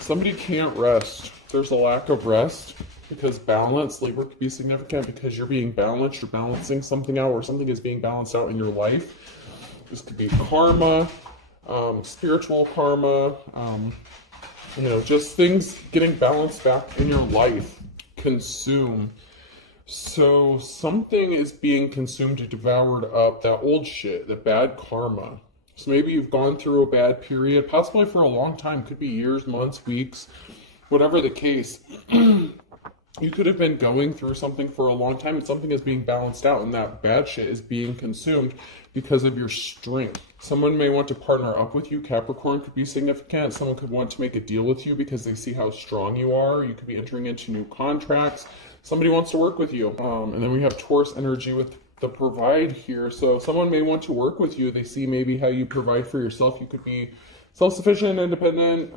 Somebody can't rest. There's a lack of rest because balance, labor could be significant because you're being balanced, you're balancing something out, or something is being balanced out in your life. This could be karma, spiritual karma, just things getting balanced back in your life. Consume. So something is being consumed, devoured up, that old shit, the bad karma. So maybe you've gone through a bad period, possibly for a long time, could be years, months, weeks, whatever the case. You could have been going through something for a long time and something is being balanced out and that bad shit is being consumed because of your strength. Someone may want to partner up with you. Capricorn could be significant. Someone could want to make a deal with you because they see how strong you are. You could be entering into new contracts. Somebody wants to work with you. And then we have Taurus energy with the provide here. So someone may want to work with you. They see maybe how you provide for yourself. You could be self-sufficient, independent,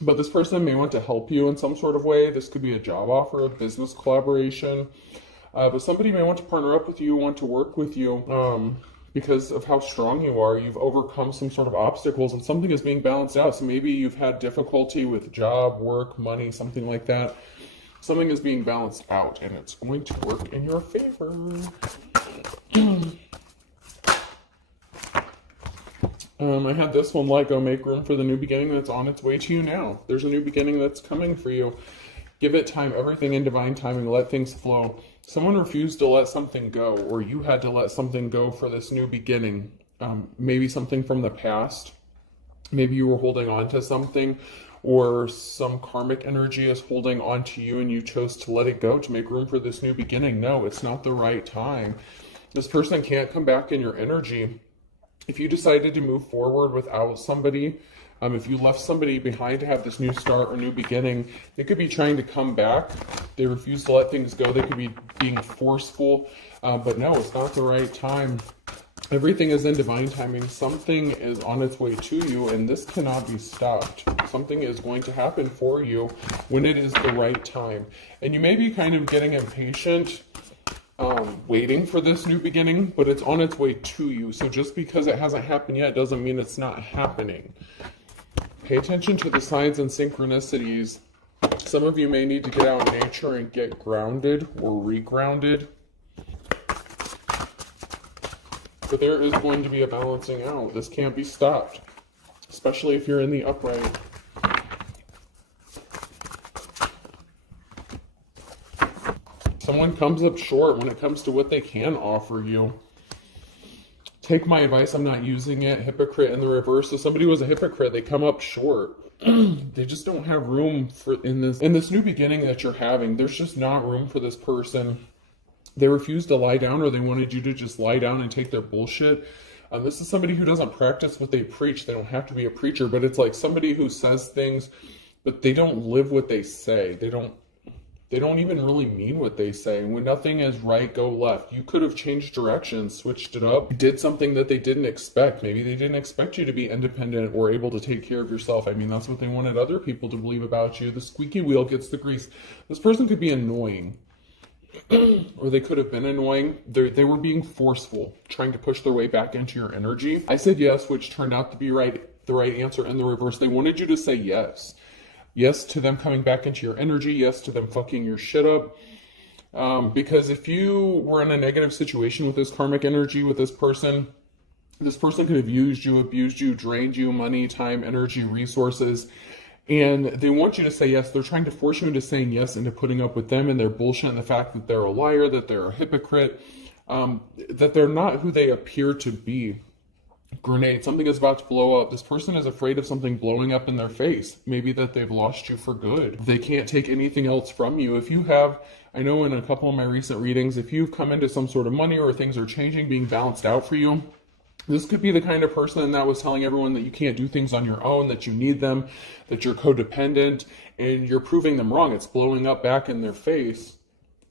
but this person may want to help you in some sort of way. This could be a job offer, a business collaboration. But somebody may want to partner up with you, want to work with you because of how strong you are. You've overcome some sort of obstacles and something is being balanced out. So maybe you've had difficulty with job, work, money, something like that. Something is being balanced out and it's going to work in your favor. I had this one, let go, make room for the new beginning that's on its way to you now. There's a new beginning that's coming for you. Give it time, everything in divine timing, let things flow. Someone refused to let something go, or you had to let something go for this new beginning. Maybe something from the past. Maybe you were holding on to something, or some karmic energy is holding on to you and you chose to let it go to make room for this new beginning. No, it's not the right time. This person can't come back in your energy. If you decided to move forward without somebody, if you left somebody behind to have this new start or new beginning, they could be trying to come back. They refuse to let things go. They could be being forceful, but no, it's not the right time. Everything is in divine timing. Something is on its way to you, and this cannot be stopped. Something is going to happen for you when it is the right time. And you may be kind of getting impatient, waiting for this new beginning, but it's on its way to you. So just because it hasn't happened yet doesn't mean it's not happening. Pay attention to the signs and synchronicities. Some of you may need to get out in nature and get grounded or regrounded. But there is going to be a balancing out. This can't be stopped, especially if you're in the upright. Someone comes up short when it comes to what they can offer you. Take my advice, I'm not using it. Hypocrite in the reverse. So somebody was a hypocrite, they come up short. They just don't have room for in this new beginning that you're having. There's just not room for this person. They refused to lie down, or they wanted you to just lie down and take their bullshit. This is somebody who doesn't practice what they preach. They don't have to be a preacher, but it's like somebody who says things, but they don't live what they say. They don't even really mean what they say. When nothing is right, go left. You could have changed directions, switched it up, did something that they didn't expect. Maybe they didn't expect you to be independent or able to take care of yourself. I mean, that's what they wanted other people to believe about you. The squeaky wheel gets the grease. This person could be annoying. Or they could have been annoying. They were being forceful, trying to push their way back into your energy. I said yes, which turned out to be the right answer in the reverse. They wanted you to say yes. Yes to them coming back into your energy. Yes to them fucking your shit up. Because if you were in a negative situation with this karmic energy, with this person could have used you, abused you, drained you, money, time, energy, resources. And they want you to say yes. They're trying to force you into saying yes, into putting up with them and their bullshit and the fact that they're a liar, that they're a hypocrite, that they're not who they appear to be. Grenade, something is about to blow up. This person is afraid of something blowing up in their face. Maybe that they've lost you for good. They can't take anything else from you. If you have, I know in a couple of my recent readings, if you've come into some sort of money or things are changing, being balanced out for you, this could be the kind of person that was telling everyone that you can't do things on your own, that you need them, that you're codependent, and you're proving them wrong. It's blowing up back in their face,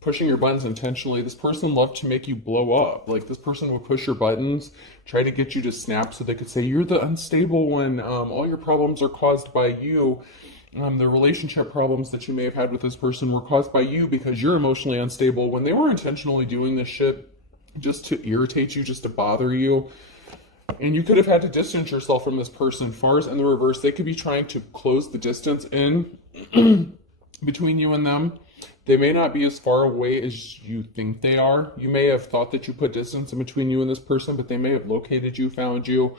pushing your buttons intentionally. This person loved to make you blow up. Like, this person would push your buttons, try to get you to snap so they could say, you're the unstable one. All your problems are caused by you. The relationship problems that you may have had with this person were caused by you because you're emotionally unstable, when they were intentionally doing this shit just to irritate you, just to bother you. And you could have had to distance yourself from this person. Far as in the reverse, they could be trying to close the distance in between you and them. They may not be as far away as you think they are. You may have thought that you put distance in between you and this person, but they may have located you, found you.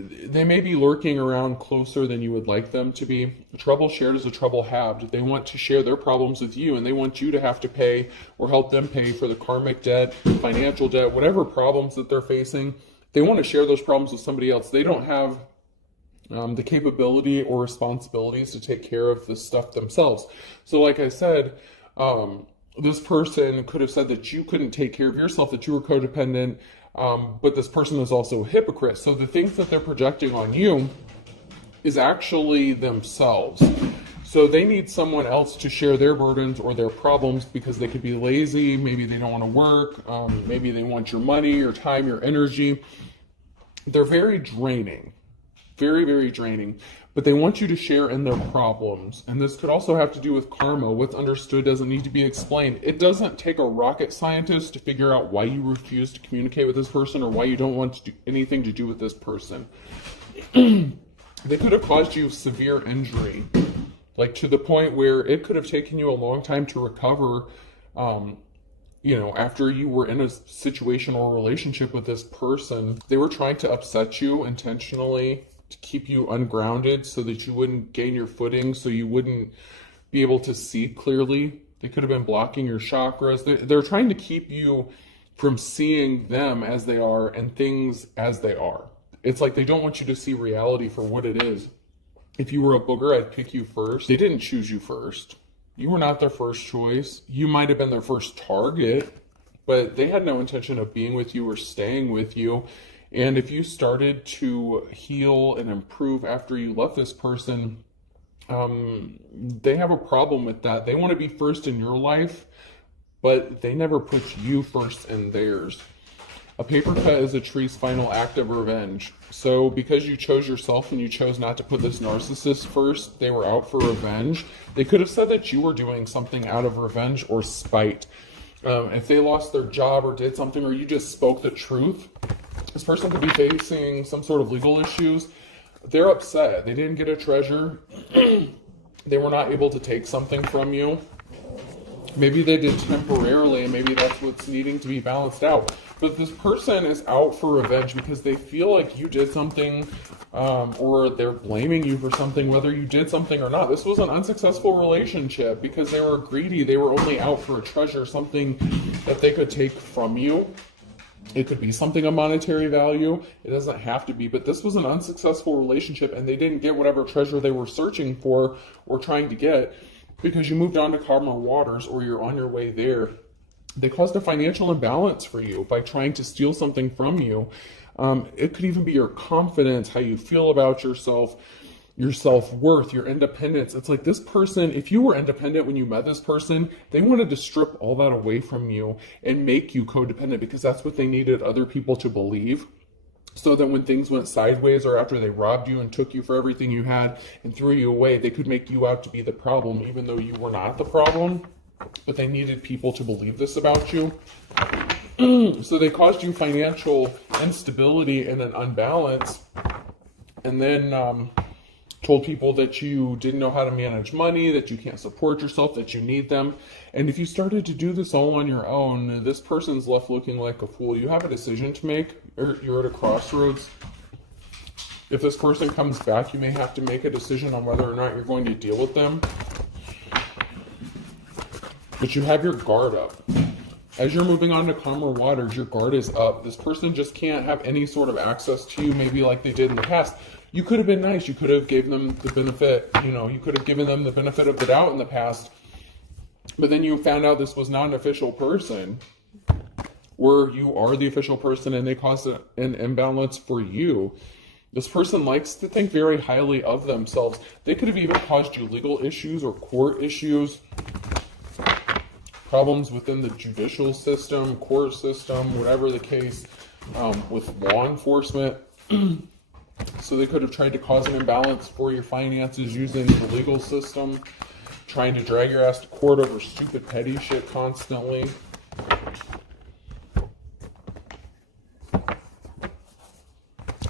They may be lurking around closer than you would like them to be. A trouble shared is a trouble halved. They want to share their problems with you, and they want you to have to pay or help them pay for the karmic debt, financial debt, whatever problems that they're facing. They want to share those problems with somebody else. They don't have the capability or responsibilities to take care of this stuff themselves. So like I said, this person could have said that you couldn't take care of yourself, that you were codependent, but this person is also a hypocrite. So the things that they're projecting on you is actually themselves. So they need someone else to share their burdens or their problems because they could be lazy, maybe they don't want to work, maybe they want your money, your time, your energy. They're very draining, very, very draining, but they want you to share in their problems. And this could also have to do with karma. What's understood doesn't need to be explained. It doesn't take a rocket scientist to figure out why you refuse to communicate with this person or why you don't want to do anything to do with this person. They could have caused you severe injury, like to the point where it could have taken you a long time to recover, after you were in a situation or relationship with this person. They were trying to upset you intentionally to keep you ungrounded so that you wouldn't gain your footing, so you wouldn't be able to see clearly. They could have been blocking your chakras. They're trying to keep you from seeing them as they are and things as they are. It's like they don't want you to see reality for what it is. If you were a booger, I'd pick you first. They didn't choose you first. You were not their first choice. You might have been their first target, but they had no intention of being with you or staying with you. And if you started to heal and improve after you left this person, they have a problem with that. They want to be first in your life, but they never put you first in theirs. A paper cut is a tree's final act of revenge. So because you chose yourself and you chose not to put this narcissist first, they were out for revenge. They could have said that you were doing something out of revenge or spite. If they lost their job or did something, or you just spoke the truth, this person could be facing some sort of legal issues. They're upset. They didn't get a treasure. They were not able to take something from you. Maybe they did temporarily, and maybe that's what's needing to be balanced out. But this person is out for revenge because they feel like you did something, or they're blaming you for something, whether you did something or not. This was an unsuccessful relationship because they were greedy. They were only out for a treasure, something that they could take from you. It could be something of monetary value. It doesn't have to be, but this was an unsuccessful relationship, and they didn't get whatever treasure they were searching for or trying to get because you moved on to calmer waters, or you're on your way there. They caused a financial imbalance for you by trying to steal something from you. It could even be your confidence, how you feel about yourself, your self-worth, your independence. It's like this person, if you were independent when you met this person, they wanted to strip all that away from you and make you codependent because that's what they needed other people to believe. So that when things went sideways, or after they robbed you and took you for everything you had and threw you away, they could make you out to be the problem, even though you were not the problem. But they needed people to believe this about you. So they caused you financial instability and an unbalance. And then told people that you didn't know how to manage money, that you can't support yourself, that you need them. And if you started to do this all on your own, this person's left looking like a fool. You have a decision to make, or you're at a crossroads. If this person comes back, you may have to make a decision on whether or not you're going to deal with them. But you have your guard up. As you're moving on to calmer waters, your guard is up. This person just can't have any sort of access to you, maybe like they did in the past. You could have been nice. You could have given them the benefit, you could have given them the benefit of the doubt in the past. But then you found out this was not an official person, where you are the official person, and they caused an imbalance for you. This person likes to think very highly of themselves. They could have even caused you legal issues or court issues, problems within the judicial system, court system, whatever the case, with law enforcement. So they could have tried to cause an imbalance for your finances using the legal system, trying to drag your ass to court over stupid petty shit constantly.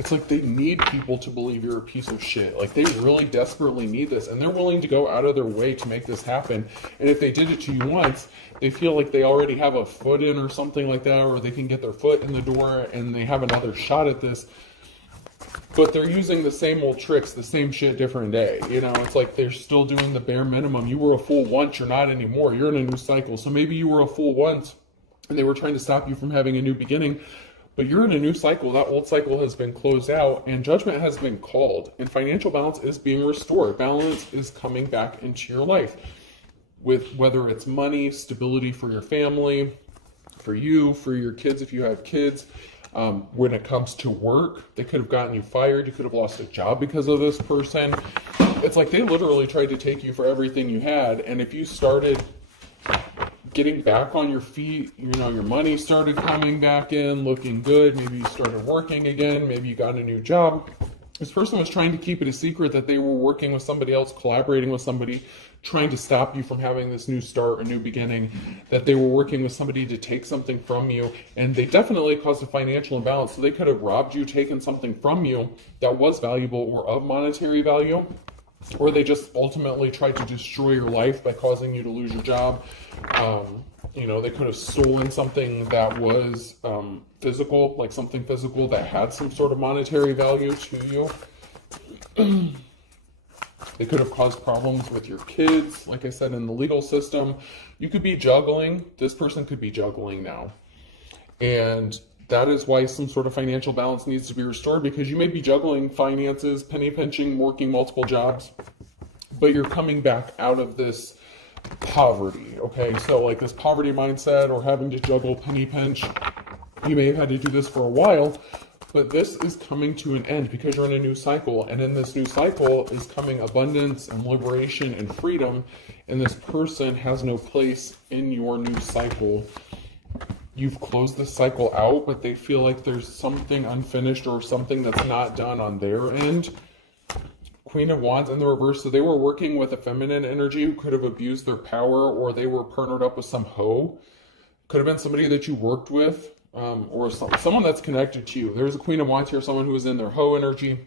it's like they need people to believe you're a piece of shit. Like they really desperately need this, and they're willing to go out of their way to make this happen. And if they did it to you once, they feel like they already have a foot in or something like that, or they can get their foot in the door and they have another shot at this. But they're using the same old tricks, the same shit, different day. You know, it's like they're still doing the bare minimum. You were a fool once, you're not anymore. You're in a new cycle. So maybe you were a fool once and they were trying to stop you from having a new beginning. But you're in a new cycle. That old cycle has been closed out and judgment has been called. And financial balance is being restored. Balance is coming back into your life. With whether it's money, stability for your family, for you, for your kids if you have kids. When it comes to work, they could have gotten you fired. You could have lost a job because of this person. It's like they literally tried to take you for everything you had. And if you started getting back on your feet, you know, your money started coming back in, looking good. Maybe you started working again. Maybe you got a new job. This person was trying to keep it a secret that they were working with somebody else, collaborating with somebody, trying to stop you from having this new start, a new beginning, that they were working with somebody to take something from you. And they definitely caused a financial imbalance. So they could have robbed you, taken something from you that was valuable or of monetary value. Or they just ultimately tried to destroy your life by causing you to lose your job. You know, they could have stolen something that was physical, like something physical that had some sort of monetary value to you. They could have caused problems with your kids. Like I said, in the legal system, you could be juggling. This person could be juggling now. And that is why some sort of financial balance needs to be restored, because you may be juggling finances, penny pinching, working multiple jobs, but you're coming back out of this poverty, okay? So like this poverty mindset or having to juggle penny pinch, you may have had to do this for a while, but this is coming to an end because you're in a new cycle. And in this new cycle is coming abundance and liberation and freedom. And this person has no place in your new cycle. You've closed this cycle out, but they feel like there's something unfinished or something that's not done on their end. Queen of Wands in the reverse. So they were working with a feminine energy who could have abused their power, or they were partnered up with some hoe. Could have been somebody that you worked with, or someone that's connected to you. There's a Queen of Wands here, someone who was in their hoe energy.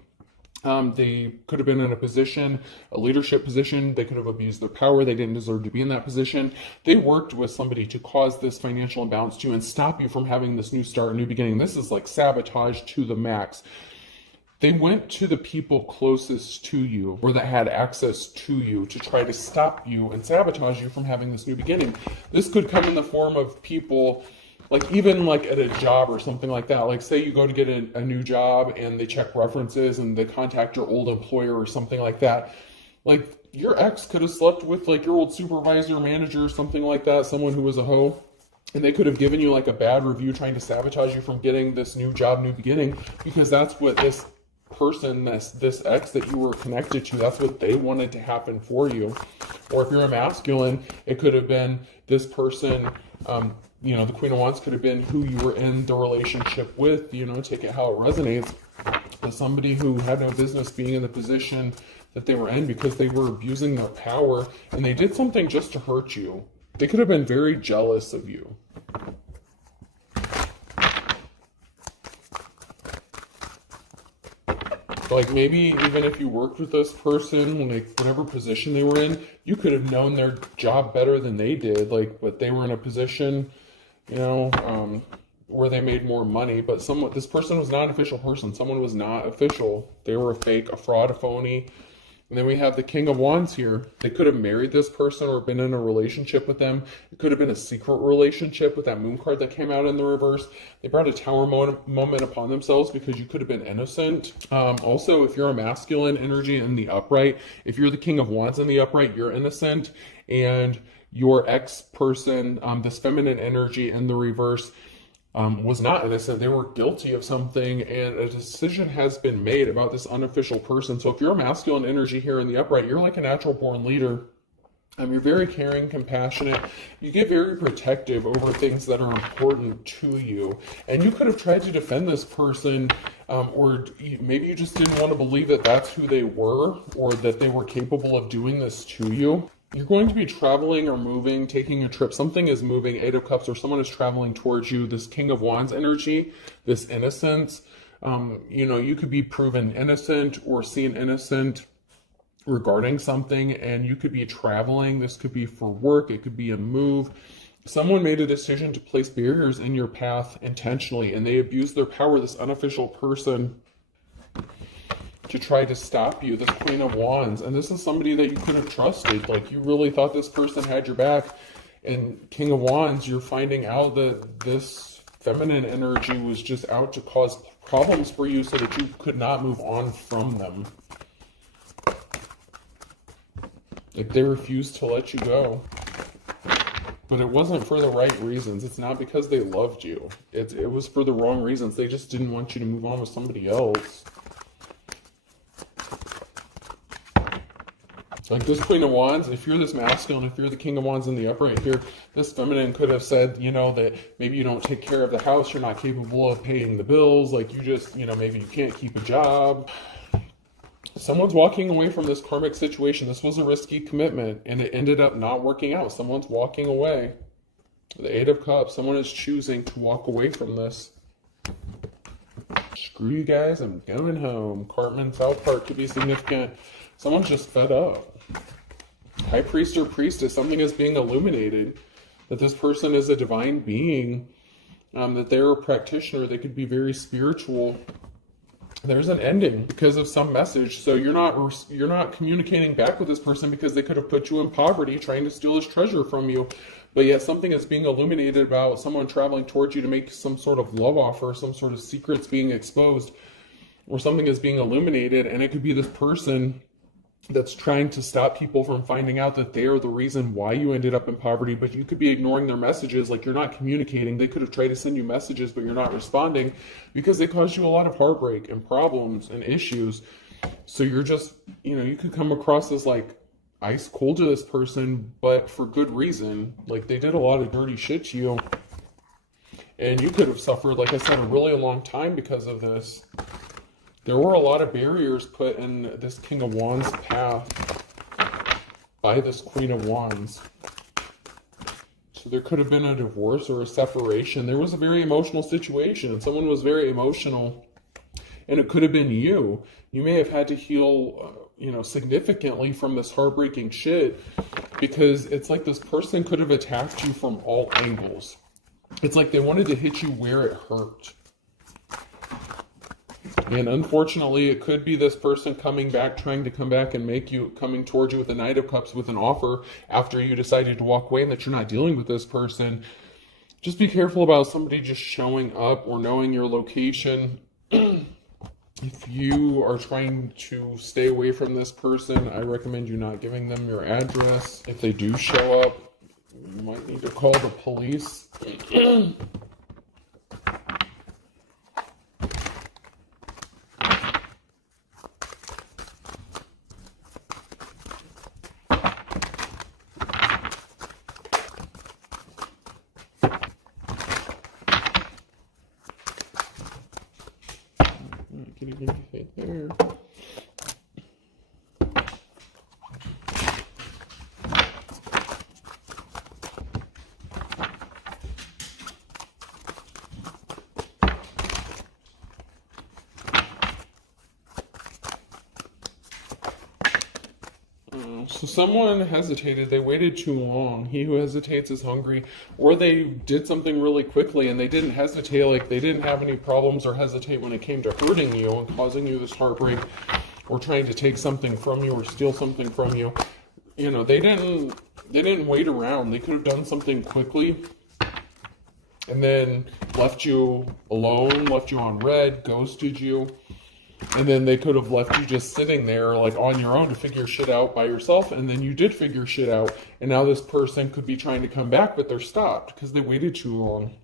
They could have been in a position, a leadership position. They could have abused their power. They didn't deserve to be in that position. They worked with somebody to cause this financial imbalance to you and stop you from having this new start, new beginning. This is like sabotage to the max. They went to the people closest to you or that had access to you to try to stop you and sabotage you from having this new beginning. This could come in the form of people, like even like at a job or something like that. Like say you go to get a new job and they check references and they contact your old employer or something like that. Like your ex could have slept with like your old supervisor, manager, something like that, someone who was a hoe. And they could have given you like a bad review trying to sabotage you from getting this new job, new beginning, because that's what this person, this ex that you were connected to, that's what they wanted to happen for you. Or if you're a masculine, it could have been this person, you know, the Queen of Wands could have been who you were in the relationship with, you know, take it how it resonates. But somebody who had no business being in the position that they were in because they were abusing their power and they did something just to hurt you. They could have been very jealous of you. Like maybe even if you worked with this person, like whatever position they were in, you could have known their job better than they did. Like, but they were in a position, you know, where they made more money. But this person was not an official person. Someone was not official. They were a fake, a fraud, a phony. And then we have the King of Wands here. They could have married this person or been in a relationship with them. It could have been a secret relationship with that moon card that came out in the reverse. They brought a tower moment upon themselves because you could have been innocent. Also, if you're a masculine energy in the upright, if you're the King of Wands in the upright, you're innocent. And your ex-person, this feminine energy in the reverse, was not innocent. They were guilty of something, and a decision has been made about this unofficial person. So if you're a masculine energy here in the upright, you're like a natural born leader. You're very caring, compassionate. You get very protective over things that are important to you. And you could have tried to defend this person, or maybe you just didn't want to believe that that's who they were, or that they were capable of doing this to you. You're going to be traveling or moving, taking a trip. Something is moving, Eight of Cups, or someone is traveling towards you. This King of Wands energy, this innocence, You know, you could be proven innocent or seen innocent regarding something, and you could be traveling. This could be for work, it could be a move. Someone made a decision to place barriers in your path intentionally, and they abused their power, this unofficial person, to try to stop you, this Queen of Wands. And this is somebody that you could have trusted. Like, you really thought this person had your back. And King of Wands, you're finding out that this feminine energy was just out to cause problems for you so that you could not move on from them. Like, they refused to let you go. But it wasn't for the right reasons. It's not because they loved you. It was for the wrong reasons. They just didn't want you to move on with somebody else. Like this Queen of Wands, if you're this masculine, if you're the King of Wands in the upright here, this feminine could have said, you know, that maybe you don't take care of the house, you're not capable of paying the bills, like you just, you know, maybe you can't keep a job. Someone's walking away from this karmic situation. This was a risky commitment, and it ended up not working out. Someone's walking away. The Eight of Cups, someone is choosing to walk away from this. Screw you guys, I'm going home. Cartman, South Park could be significant. Someone's just fed up. High Priest or Priestess, something is being illuminated. That this person is a divine being. That they're a practitioner. They could be very spiritual. There's an ending because of some message. So you're not communicating back with this person because they could have put you in poverty trying to steal his treasure from you. But yet something is being illuminated about someone traveling towards you to make some sort of love offer, some sort of secrets being exposed, or something is being illuminated. And it could be this person that's trying to stop people from finding out that they are the reason why you ended up in poverty, but you could be ignoring their messages, like you're not communicating. They could have tried to send you messages, but you're not responding because they caused you a lot of heartbreak and problems and issues. So you're just, you know, you could come across as like ice cold to this person, but for good reason. Like they did a lot of dirty shit to you, and you could have suffered, like I said, a really long time because of this. There were a lot of barriers put in this King of Wands path by this Queen of Wands. So there could have been a divorce or a separation. There was a very emotional situation. Someone was very emotional, and it could have been you. You may have had to heal, you know, significantly from this heartbreaking shit, because it's like this person could have attacked you from all angles. It's like they wanted to hit you where it hurt. And unfortunately, it could be this person coming back, trying to come back and coming towards you with the Knight of Cups with an offer after you decided to walk away and that you're not dealing with this person. Just be careful about somebody just showing up or knowing your location. If you are trying to stay away from this person, I recommend you not giving them your address. If they do show up, you might need to call the police. There. So someone hesitated, they waited too long. He who hesitates is hungry. Or they did something really quickly and they didn't hesitate, like they didn't have any problems or hesitate when it came to hurting you and causing you this heartbreak or trying to take something from you or steal something from you. You know, they didn't wait around. They could have done something quickly and then left you alone, left you on red, ghosted you. And then they could have left you just sitting there like on your own to figure shit out by yourself. And then you did figure shit out. And now this person could be trying to come back, but they're stopped because they waited too long.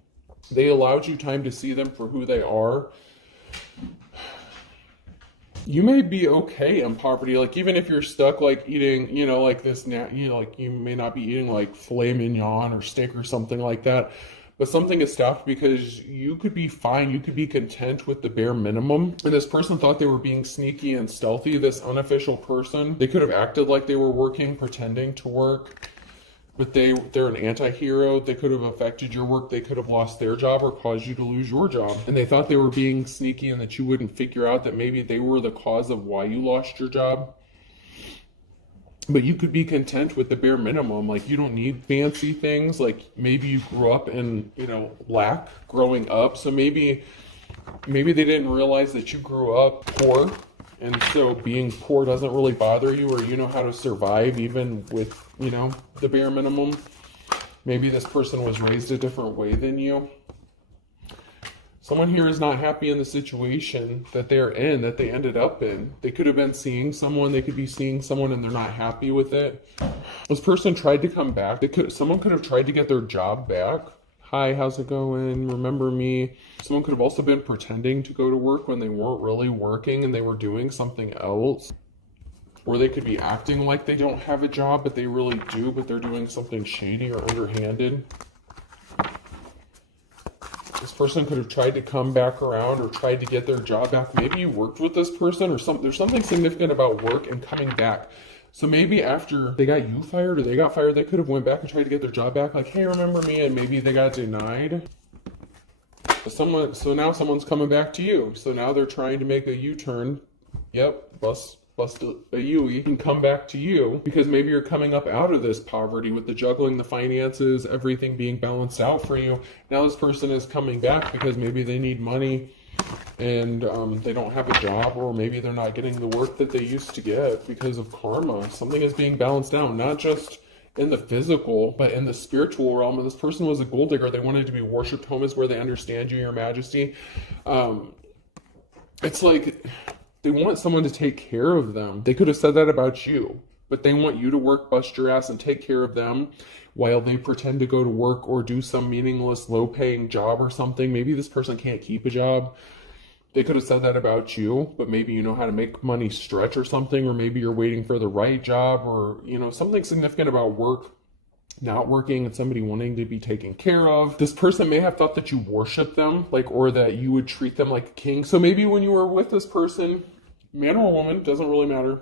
They allowed you time to see them for who they are. You may be okay in poverty. Like even if you're stuck like eating, you know, like this, you know, like you may not be eating like filet mignon or steak or something like that. But something is stopped because you could be fine. You could be content with the bare minimum. And this person thought they were being sneaky and stealthy, this unofficial person. They could have acted like they were working, pretending to work. but they're an anti-hero. They could have affected your work. They could have lost their job or caused you to lose your job. And they thought they were being sneaky and that you wouldn't figure out that maybe they were the cause of why you lost your job. But you could be content with the bare minimum. Like, you don't need fancy things. Like, maybe you grew up in, lack growing up. So maybe they didn't realize that you grew up poor. And so being poor doesn't really bother you, or you know how to survive even with, the bare minimum. Maybe this person was raised a different way than you. Someone here is not happy in the situation that they're in, that they ended up in. They could have been seeing someone, they could be seeing someone and they're not happy with it. This person tried to come back. Someone could have tried to get their job back. Hi, how's it going? Remember me? Someone could have also been pretending to go to work when they weren't really working and they were doing something else. Or they could be acting like they don't have a job, but they really do, but they're doing something shady or underhanded. This person could have tried to come back around or tried to get their job back. Maybe you worked with this person or something. There's something significant about work and coming back. So maybe after they got you fired or they got fired, they could have went back and tried to get their job back. Like, hey, remember me? And maybe they got denied. So now someone's coming back to you. So now they're trying to make a U-turn. Yep, bust a U-E and come back to you because maybe you're coming up out of this poverty with the juggling, the finances, everything being balanced out for you. Now this person is coming back because maybe they need money and they don't have a job, or maybe they're not getting the work that they used to get because of karma. Something is being balanced out, not just in the physical, but in the spiritual realm. And this person was a gold digger. They wanted to be worshipped. Home is where they understand you, your majesty. It's like they want someone to take care of them. They could have said that about you, but they want you to work, bust your ass, and take care of them while they pretend to go to work or do some meaningless, low-paying job or something. Maybe this person can't keep a job. They could have said that about you, but maybe you know how to make money stretch or something, or maybe you're waiting for the right job, or, something significant about work not working and somebody wanting to be taken care of. This person may have thought that you worship them, or that you would treat them like a king. So maybe when you were with this person, man or woman, doesn't really matter.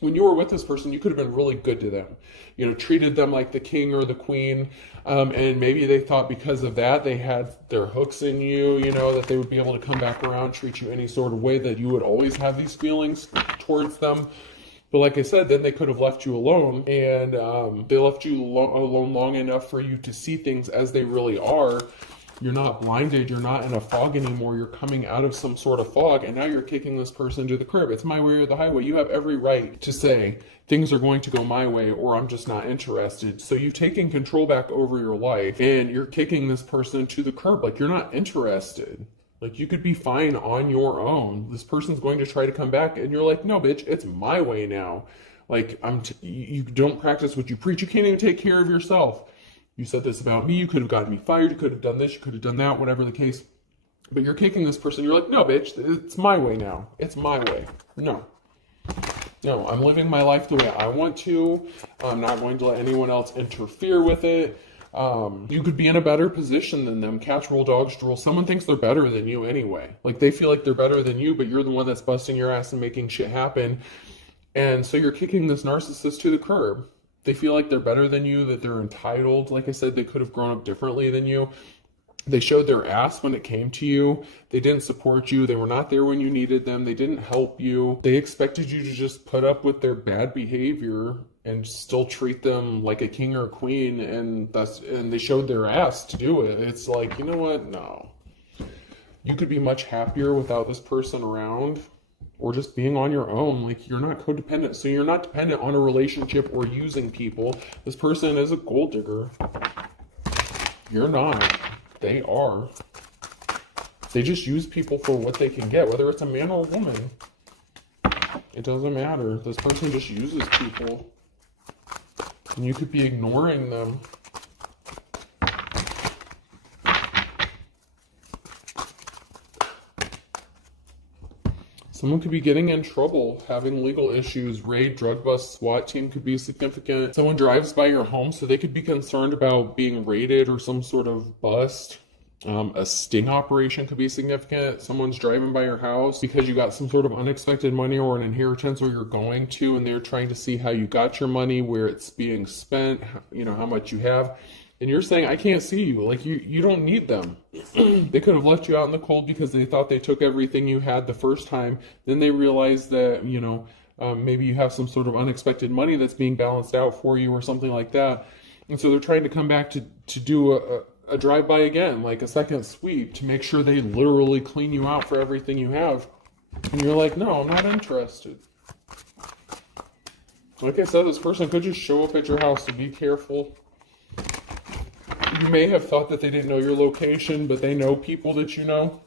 When you were with this person, you could have been really good to them, treated them like the king or the queen. And maybe they thought because of that, they had their hooks in you, that they would be able to come back around, treat you any sort of way, that you would always have these feelings towards them. But like I said, then they could have left you alone, and they left you alone long enough for you to see things as they really are. You're not blinded. You're not in a fog anymore. You're coming out of some sort of fog, and now you're kicking this person to the curb. It's my way or the highway. You have every right to say, things are going to go my way, or I'm just not interested. So you've taken control back over your life, and you're kicking this person to the curb. You're not interested. You could be fine on your own. This person's going to try to come back, and you're like, no, bitch, it's my way now. You don't practice what you preach. You can't even take care of yourself. You said this about me. You could have gotten me fired. You could have done this. You could have done that, whatever the case. But you're kicking this person. You're like, no, bitch, it's my way now. It's my way. No, I'm living my life the way I want to. I'm not going to let anyone else interfere with it. You could be in a better position than them. Cats rule, dogs drool. Someone thinks they're better than you anyway. They feel like they're better than you, but you're the one that's busting your ass and making shit happen. And so you're kicking this narcissist to the curb. They feel like they're better than you, that they're entitled. Like I said, they could have grown up differently than you. They showed their ass when it came to you. They didn't support you. They were not there when you needed them. They didn't help you. They expected you to just put up with their bad behavior and still treat them like a king or a queen, and they showed their ass to do it. It's like, you know what? No. You could be much happier without this person around, or just being on your own. You're not codependent, so you're not dependent on a relationship or using people. This person is a gold digger. You're not. They are. They just use people for what they can get, whether it's a man or a woman. It doesn't matter. This person just uses people. And you could be ignoring them. Someone could be getting in trouble, having legal issues, raid, drug bust, SWAT team could be significant. Someone drives by your home, so they could be concerned about being raided or some sort of bust. A sting operation could be significant. Someone's driving by your house because you got some sort of unexpected money or an inheritance where you're going to, and they're trying to see how you got your money, where it's being spent, how much you have. And you're saying, I can't see you. Like, you don't need them. They could have left you out in the cold because they thought they took everything you had the first time. Then they realized that, maybe you have some sort of unexpected money that's being balanced out for you or something like that. And so they're trying to come back to do a drive-by again, like a second sweep, to make sure they literally clean you out for everything you have. And you're like, no, I'm not interested. Like I said, this person could just show up at your house, so be careful. You may have thought that they didn't know your location, but they know people that you know.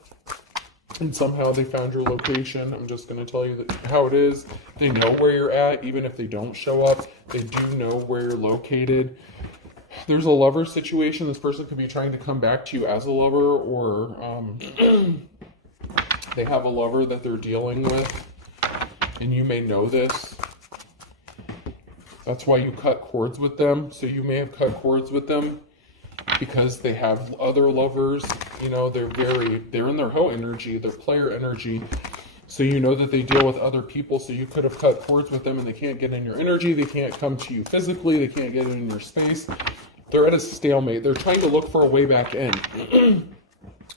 And somehow they found your location. I'm just going to tell you how it is. They know where you're at, even if they don't show up. They do know where you're located. There's a lover situation. This person could be trying to come back to you as a lover, or they have a lover that they're dealing with, and you may know this. That's why you cut cords with them. So you may have cut cords with them because they have other lovers. They're in their hoe energy, their player energy. So you know that they deal with other people. So you could have cut cords with them and they can't get in your energy. They can't come to you physically. They can't get in your space. They're at a stalemate. They're trying to look for a way back in.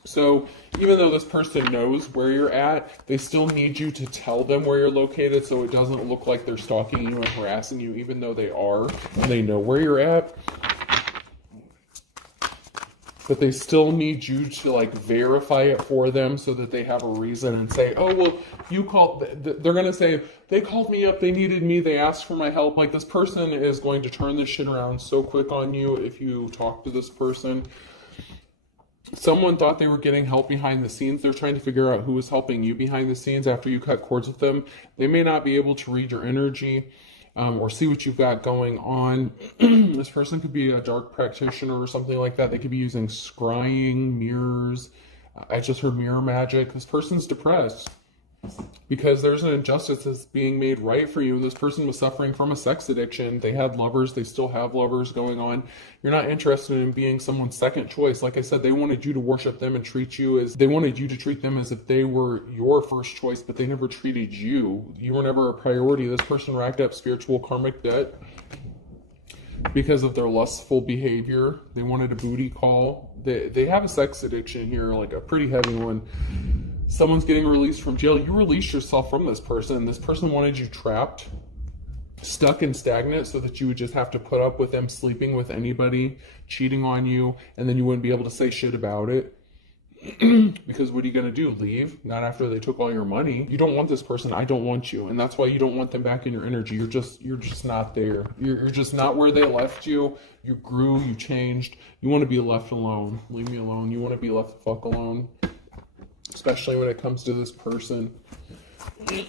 So even though this person knows where you're at, they still need you to tell them where you're located so it doesn't look like they're stalking you and harassing you, even though they are and they know where you're at. But they still need you to verify it for them so that they have a reason and say, oh, well, you called. They're going to say, they called me up, they needed me, they asked for my help. Like, this person is going to turn this shit around so quick on you if you talk to this person. Someone thought they were getting help behind the scenes. They're trying to figure out who was helping you behind the scenes after you cut cords with them. They may not be able to read your energy. Or see what you've got going on. This person could be a dark practitioner or something like that. They could be using scrying, mirrors. I just heard mirror magic. This person's depressed because there's an injustice that's being made right for you. This person was suffering from a sex addiction. They had lovers. They still have lovers going on. You're not interested in being someone's second choice. Like I said, they wanted you to worship them and they wanted you to treat them as if they were your first choice, but they never treated you. You were never a priority. This person racked up spiritual karmic debt because of their lustful behavior. They wanted a booty call. They have a sex addiction here, like a pretty heavy one. Someone's getting released from jail. You released yourself from this person. This person wanted you trapped, stuck and stagnant, so that you would just have to put up with them sleeping with anybody, cheating on you, and then you wouldn't be able to say shit about it. Because what are you going to do? Leave? Not after they took all your money. You don't want this person. I don't want you. And that's why you don't want them back in your energy. You're just not there. You're just not where they left you. You grew. You changed. You want to be left alone. Leave me alone. You want to be left the fuck alone. Especially when it comes to this person.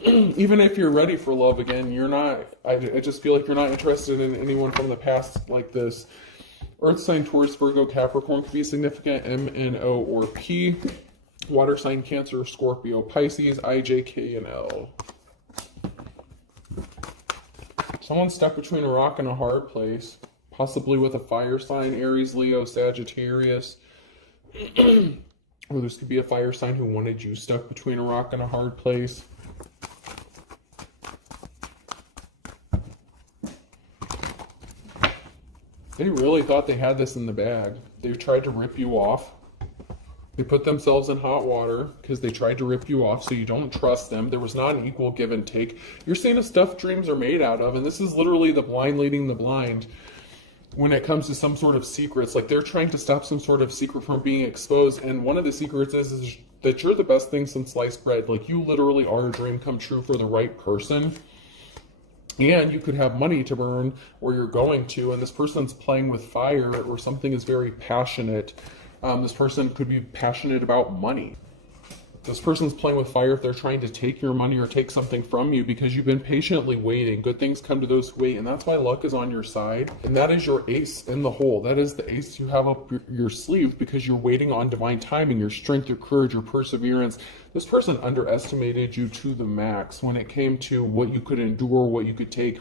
Even if you're ready for love again, you're not. I just feel like you're not interested in anyone from the past like this. Earth sign, Taurus, Virgo, Capricorn could be significant. M, N, O, or P. Water sign, Cancer, Scorpio, Pisces, I, J, K, and L. Someone's stuck between a rock and a hard place. Possibly with a fire sign, Aries, Leo, Sagittarius. Or this could be a fire sign who wanted you stuck between a rock and a hard place. They really thought they had this in the bag. They tried to rip you off. They put themselves in hot water because they tried to rip you off, so you don't trust them. There was not an equal give and take. You're seeing a stuff dreams are made out of, and this is literally the blind leading the blind. When it comes to some sort of secrets, like they're trying to stop some sort of secret from being exposed, and one of the secrets is that you're the best thing since sliced bread. Like, you literally are a dream come true for the right person, and you could have money to burn where you're going to, and this person's playing with fire, or something is very passionate. This person could be passionate about money. This person's playing with fire if they're trying to take your money or take something from you because you've been patiently waiting. Good things come to those who wait, and that's why luck is on your side. And that is your ace in the hole. That is the ace you have up your sleeve because you're waiting on divine timing, your strength, your courage, your perseverance. This person underestimated you to the max when it came to what you could endure, what you could take,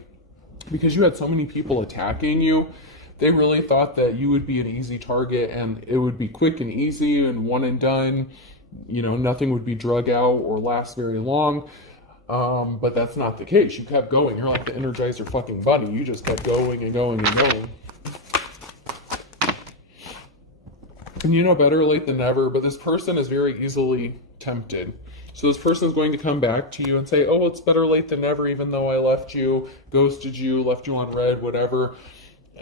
because you had so many people attacking you They really thought that you would be an easy target and it would be quick and easy and one and done. You know, nothing would be drug out or last very long. But that's not the case. You kept going. You're like the Energizer fucking bunny. You just kept going and going and going. And you know, better late than never, but this person is very easily tempted. So this person is going to come back to you and say, oh, it's better late than never, even though I left you, ghosted you, left you on red, whatever.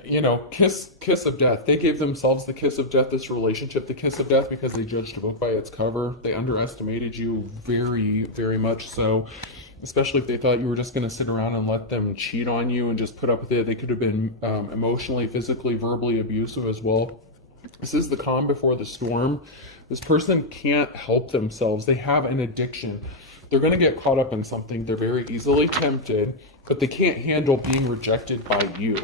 You know, kiss of death. They gave themselves the kiss of death, this relationship, the kiss of death, because they judged a book by its cover. They underestimated you very, very much so, especially if they thought you were just going to sit around and let them cheat on you and just put up with it. They could have been emotionally, physically, verbally abusive as well. This is the calm before the storm. This person can't help themselves. They have an addiction. They're going to get caught up in something. They're very easily tempted, but they can't handle being rejected by you.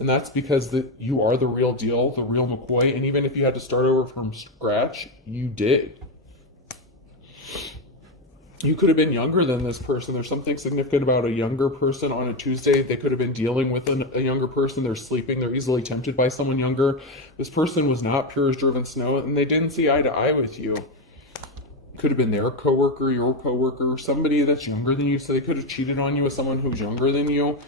And that's because you are the real deal, the real McCoy. And even if you had to start over from scratch, you did. You could have been younger than this person. There's something significant about a younger person on a Tuesday. They could have been dealing with a younger person. They're sleeping. They're easily tempted by someone younger. This person was not pure as driven snow, and they didn't see eye to eye with you. Could have been their coworker, your coworker, somebody that's younger than you. So they could have cheated on you with someone who's younger than you.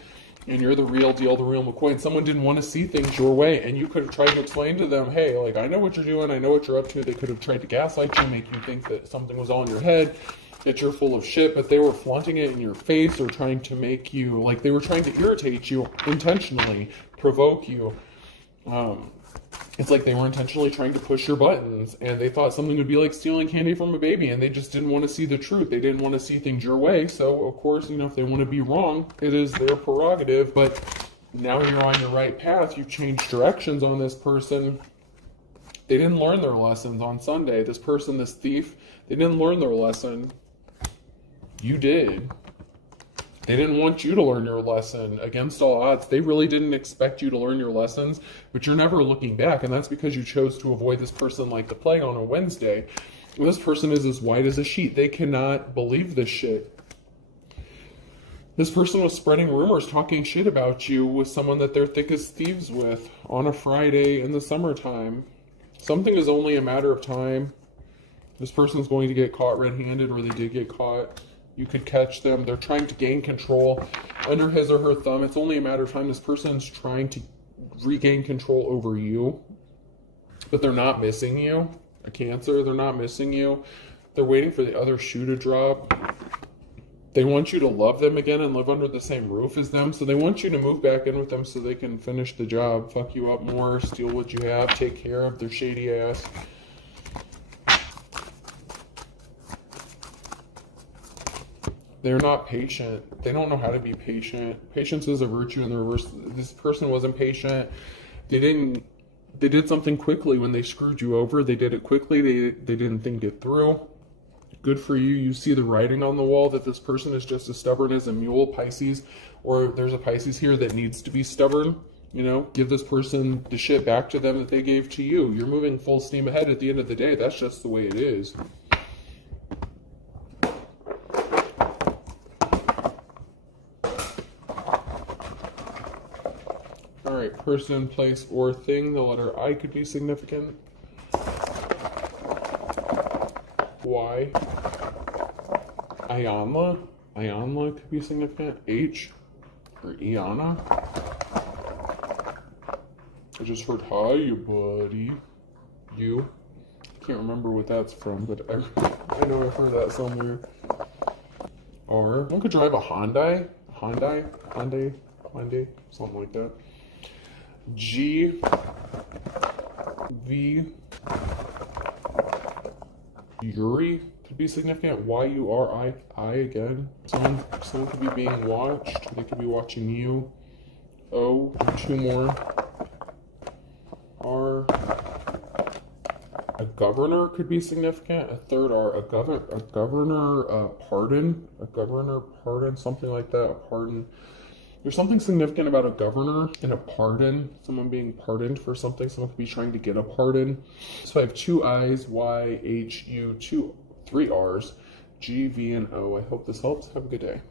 And you're the real deal, the real McCoy. And someone didn't want to see things your way. And you could have tried to explain to them, hey, like, I know what you're doing. I know what you're up to. They could have tried to gaslight you, make you think that something was all in your head, that you're full of shit, but they were flaunting it in your face or trying to make you, like, they were trying to irritate you intentionally, provoke you. It's like they were intentionally trying to push your buttons, and they thought something would be like stealing candy from a baby, and they just didn't want to see the truth. They didn't want to see things your way. So, of course, you know, if they want to be wrong, it is their prerogative. But now you're on your right path. You've changed directions on this person. They didn't learn their lessons on Sunday. This person, this thief, they didn't learn their lesson. You did. They didn't want you to learn your lesson. Against all odds, they really didn't expect you to learn your lessons, but you're never looking back, and that's because you chose to avoid this person like the plague on a Wednesday. And this person is as white as a sheet. They cannot believe this shit. This person was spreading rumors, talking shit about you with someone that they're thick as thieves with on a Friday in the summertime. Something is only a matter of time. This person's going to get caught red-handed, or they did get caught. You could catch them. They're trying to gain control under his or her thumb. It's only a matter of time. This person's trying to regain control over you, but they're not missing you. A Cancer, they're not missing you. They're waiting for the other shoe to drop. They want you to love them again and live under the same roof as them. So they want you to move back in with them so they can finish the job, fuck you up more, steal what you have, take care of their shady ass. They're not patient. They don't know how to be patient. Patience is a virtue in the reverse. This person wasn't patient. They did something quickly when they screwed you over. They did it quickly. They didn't think it through. Good for you. You see the writing on the wall that this person is just as stubborn as a mule, Pisces, or there's a Pisces here that needs to be stubborn. You know, give this person the shit back to them that they gave to you. You're moving full steam ahead at the end of the day. That's just the way it is. Alright, person, place, or thing. The letter I could be significant. Y. Ionla could be significant. H. Or Iana. I just heard hi, you buddy. You. Can't remember what that's from, but I know I've heard that somewhere. R. One could drive a Hyundai, something like that. G. V. Yuri could be significant. Y-U-R-I again. Someone could be being watched. They could be watching you. O. Two more. R. A governor could be significant. A third R. A governor pardon, something like that. A pardon. There's something significant about a governor and a pardon. Someone being pardoned for something. Someone could be trying to get a pardon. So I have two I's, Y, H, U, three R's, G, V, and O. I hope this helps. Have a good day.